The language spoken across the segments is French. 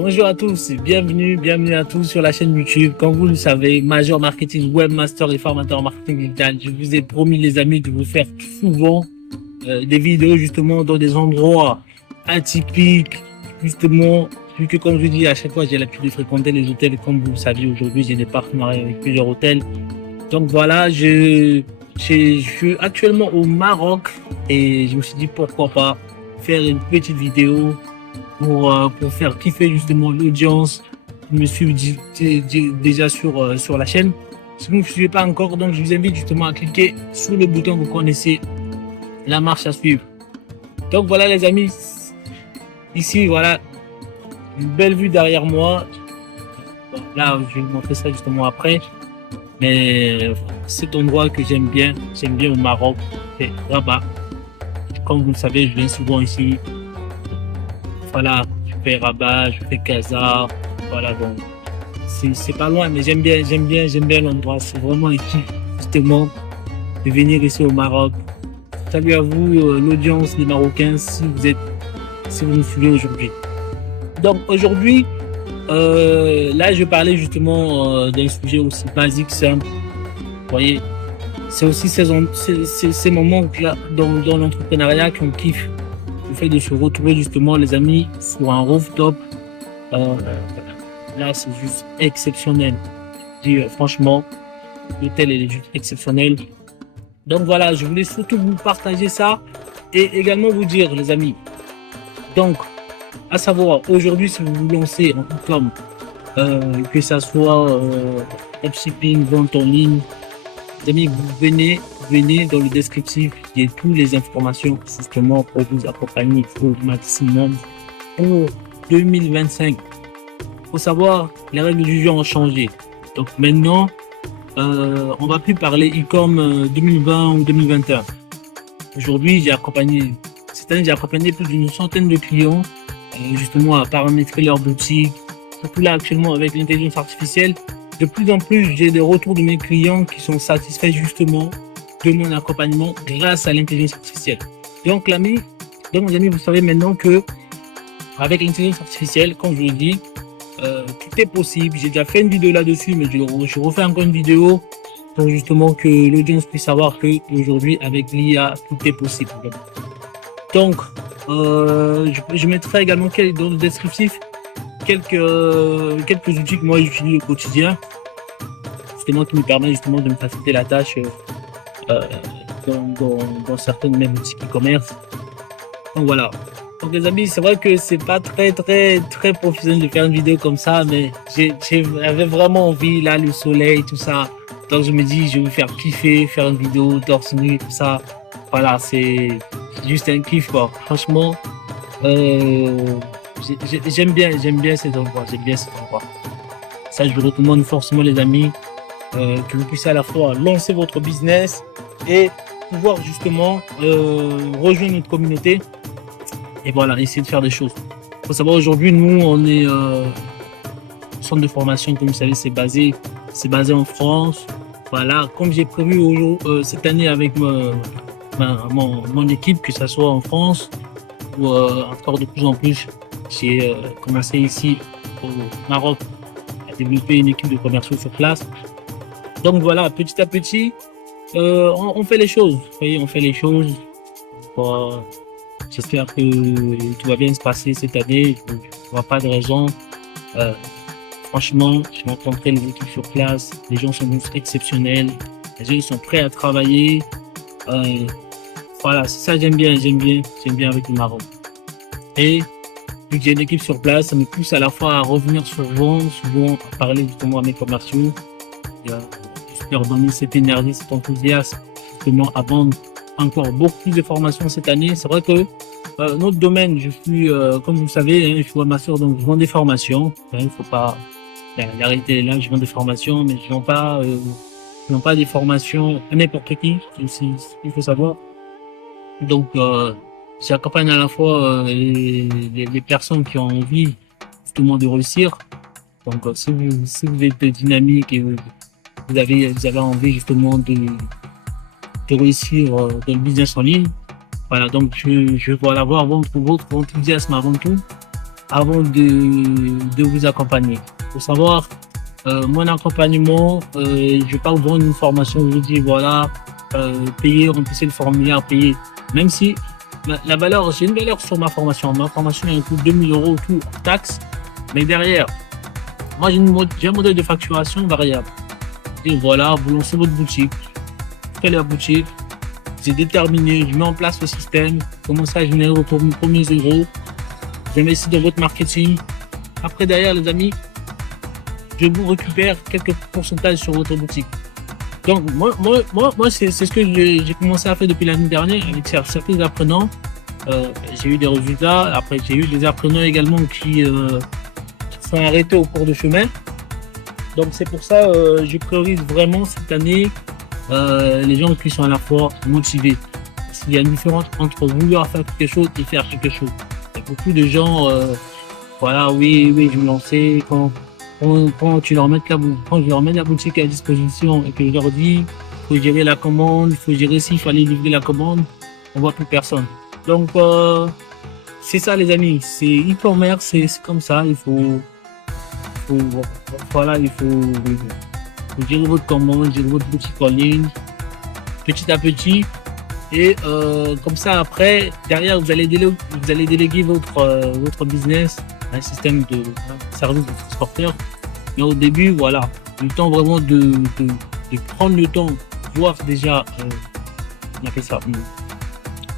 Bonjour à tous, bienvenue à tous sur la chaîne YouTube. Comme vous le savez, Major Marketing, Webmaster et formateur en marketing digital. Je vous ai promis les amis de vous faire souvent des vidéos justement dans des endroits atypiques, justement, vu que comme je dis à chaque fois j'ai l'habitude de fréquenter les hôtels. Comme vous le savez, aujourd'hui j'ai des partenariats avec plusieurs hôtels. Donc voilà, je suis actuellement au Maroc et je me suis dit pourquoi pas faire une petite vidéo pour faire kiffer justement l'audience. Je me suis déjà sur la chaîne. Si vous ne me suivez pas encore, donc je vous invite justement à cliquer sur le bouton que vous connaissez, la marche à suivre. Donc voilà les amis, ici voilà une belle vue derrière moi. Bon, là je vais vous montrer ça justement après, mais cet endroit que j'aime bien au Maroc, c'est Rabat. Comme vous le savez, je viens souvent ici. Voilà, je fais Rabat, je fais Casa, voilà, donc c'est pas loin, mais j'aime bien l'endroit. C'est vraiment un kiff justement de venir ici au Maroc. Salut à vous l'audience des Marocains si vous me suivez aujourd'hui. Donc aujourd'hui, là je parlais justement d'un sujet aussi basique, simple. Vous voyez, c'est aussi ces moments là dans l'entrepreneuriat qu'on kiffe. Le fait de se retrouver justement les amis sur un rooftop, là c'est juste exceptionnel. Je dis franchement, l'hôtel est juste exceptionnel. Donc voilà, je voulais surtout vous partager ça et également vous dire les amis. Donc, à savoir aujourd'hui si vous vous lancez en e-com, que ça soit dropshipping, vente en ligne, les amis, vous venez dans le descriptif, il y a toutes les informations justement pour vous accompagner au maximum pour 2025. Il faut savoir, les règles du jeu ont changé. Donc maintenant, on va plus parler e-com 2020 ou 2021. Aujourd'hui, cette année, j'ai accompagné plus d'une centaine de clients justement à paramétrer leur boutique. Surtout là, actuellement, avec l'intelligence artificielle, de plus en plus, j'ai des retours de mes clients qui sont satisfaits justement de mon accompagnement grâce à l'intelligence artificielle. Donc, mes amis, vous savez maintenant que avec l'intelligence artificielle, comme je le dis, tout est possible. J'ai déjà fait une vidéo là-dessus, mais je refais encore une vidéo pour justement que l'audience puisse savoir que aujourd'hui, avec l'IA, tout est possible. Donc, je mettrai également dans le descriptif quelques outils que moi j'utilise au quotidien, justement qui me permettent justement de me faciliter la tâche dans certains de mes boutiques e-commerce. Donc voilà. Donc les amis, c'est vrai que c'est pas très professionnel de faire une vidéo comme ça, mais j'avais vraiment envie, là le soleil, tout ça. Donc je me dis, je vais vous faire kiffer, faire une vidéo torse nu, tout ça. Voilà, c'est juste un kiff quoi. Franchement, j'aime bien cet endroit, Ça, je vous recommande forcément les amis, que vous puissiez à la fois lancer votre business et pouvoir justement rejoindre notre communauté et voilà, essayer de faire des choses. Il faut savoir aujourd'hui, nous, on est centre de formation, comme vous savez, c'est basé en France. Voilà, comme j'ai prévu cette année avec mon équipe, que ça soit en France ou encore de plus en plus, j'ai commencé ici au Maroc à développer une équipe de commerciaux sur place. Donc voilà, petit à petit, on fait les choses. Vous voyez, on fait les choses. J'espère que tout va bien se passer cette année. Je ne vois pas de raison. Franchement, j'ai rencontré les équipes sur place. Les gens sont exceptionnels. Les gens sont prêts à travailler. Voilà, c'est ça j'aime bien avec le Maroc. Et vu que j'ai une équipe sur place, ça me pousse à la fois à revenir souvent à parler justement à mes commerciaux. J'espère donner cette énergie, cet enthousiasme justement à vendre encore beaucoup plus de formations cette année. C'est vrai que notre domaine, je suis, comme vous le savez, je suis webmaster, donc je vends des formations. Il faut pas, la réalité est là, je vends des formations, mais je vends pas des formations à n'importe qui, il faut savoir. Donc, j'accompagne à la fois les personnes qui ont envie justement de réussir. Donc, si vous êtes dynamique et vous avez envie justement de réussir dans le business en ligne, voilà, donc je veux avoir votre enthousiasme avant tout avant de vous accompagner. Faut savoir, mon accompagnement, je vais pas vous vendre une formation, je vous dis voilà, payez, remplissez le formulaire, payez. Même si la valeur, j'ai une valeur sur ma formation. Ma formation, elle coûte 2000 € tout hors taxe. Mais derrière, moi, j'ai un modèle de facturation variable. Et voilà, vous lancez votre boutique, vous faites la boutique, c'est déterminé, je mets en place le système, commencez à générer vos premiers euros, j'investis dans votre marketing. Après, derrière, les amis, je vous récupère quelques pourcentages sur votre boutique. Donc, moi c'est ce que j'ai commencé à faire depuis l'année dernière avec certains apprenants. J'ai eu des résultats. Après, j'ai eu des apprenants également qui sont arrêtés au cours de chemin. Donc, c'est pour ça je priorise vraiment cette année les gens qui sont à la fois motivés. Parce qu'il y a une différence entre vouloir faire quelque chose et faire quelque chose. Il y a beaucoup de gens, voilà, oui, je me lançais quand je leur mets la boutique à disposition et que je leur dis, il faut gérer la commande, il faut gérer s'il fallait livrer la commande, on voit plus personne. Donc, c'est ça les amis, c'est e-commerce, c'est comme ça, il faut gérer votre commande, gérer votre boutique en ligne, petit à petit. Et comme ça, après, derrière, vous allez déléguer votre business à un système de service de transporteur. Mais au début, voilà, le temps vraiment de prendre le temps, voir déjà, on appelle ça,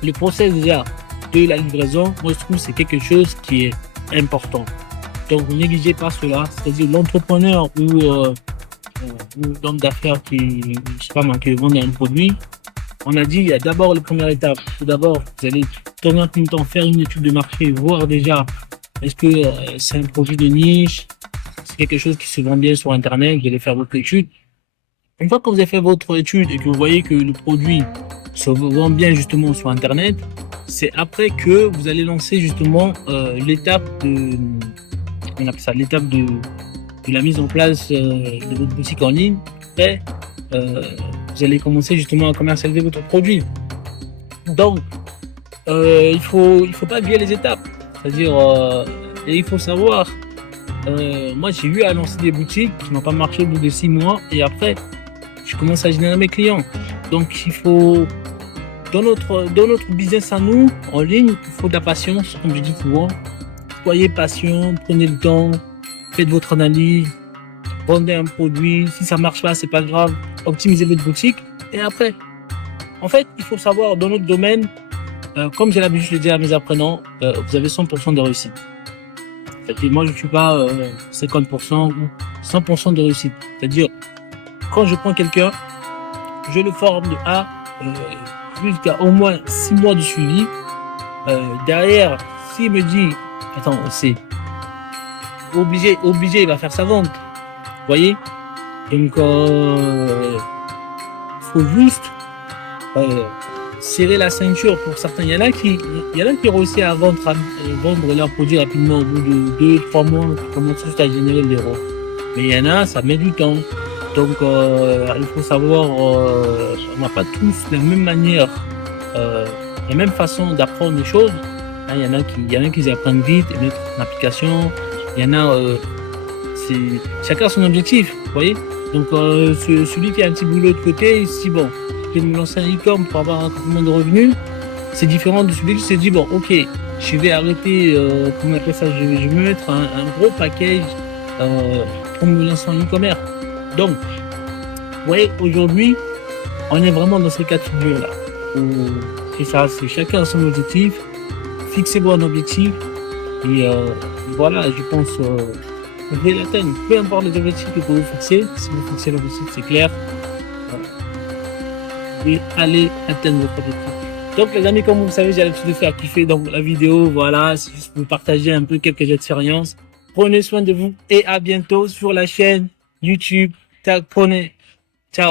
le process déjà de la livraison. Moi, je trouve que c'est quelque chose qui est important. Donc, ne négligez pas cela. C'est-à-dire l'entrepreneur ou l'homme d'affaires qui, je sais pas moi, qui vend un produit. On a dit, il y a d'abord la première étape. Tout d'abord, vous allez tourner un peu de temps, faire une étude de marché, voir déjà est-ce que c'est un produit de niche, c'est quelque chose qui se vend bien sur Internet, vous allez faire votre étude. Une fois que vous avez fait votre étude et que vous voyez que le produit se vend bien justement sur Internet, c'est après que vous allez lancer justement l'étape de, on appelle ça l'étape de la mise en place de votre boutique en ligne. Après, vous allez commencer justement à commercialiser votre produit. Donc, il faut pas oublier les étapes. C'est-à-dire, et il faut savoir, moi j'ai eu à lancer des boutiques qui n'ont pas marché au bout de 6 mois et après, je commence à générer mes clients. Donc, il faut, dans notre business à nous, en ligne, il faut de la patience, comme je dis souvent. Soyez patient, prenez le temps, faites votre analyse, vendez un produit. Si ça marche pas, c'est pas grave. Optimisez votre boutique. Et après, en fait, il faut savoir dans notre domaine, comme j'ai l'habitude de dire à mes apprenants, vous avez 100% de réussite. C'est-à-dire, moi, je ne suis pas 50% ou 100% de réussite. C'est-à-dire, quand je prends quelqu'un, je le forme de A jusqu'à au moins 6 mois de suivi. Derrière, s'il me dit, attends, c'est obligé, il va faire sa vente. Vous voyez? Donc, faut juste serrer la ceinture pour certains. Il y en a qui réussissent à vendre leurs produits rapidement au bout de 2-3 mois, qui commencent juste à générer l'euro. Mais il y en a, ça met du temps. Donc, il faut savoir, on n'a pas tous la même manière, la même façon d'apprendre les choses. Il y en a qui apprennent vite et mettent en application. Il y en a, chacun a son objectif, vous voyez. Donc, celui qui a un petit boulot de côté, il se dit, bon, je vais me lancer un e-com pour avoir un complément de revenus. C'est différent de celui qui se dit, bon, ok, je vais arrêter, comment on appelle ça, je vais mettre un gros package pour me lancer en e-commerce. Donc, vous voyez, aujourd'hui, on est vraiment dans ces cas de figure-là. C'est ça, c'est chacun a son objectif. Fixez-vous un objectif. Et voilà, je pense vous pouvez l'atteindre. Peu importe les objectifs que vous fixez, si vous fixez l'objectif, c'est clair. Et allez atteindre votre objectif. Donc les amis, comme vous le savez, j'ai l'habitude de faire kiffer donc la vidéo. Voilà, c'est juste pour vous partager un peu quelques expériences. Prenez soin de vous et à bientôt sur la chaîne YouTube. Prenez. Ciao.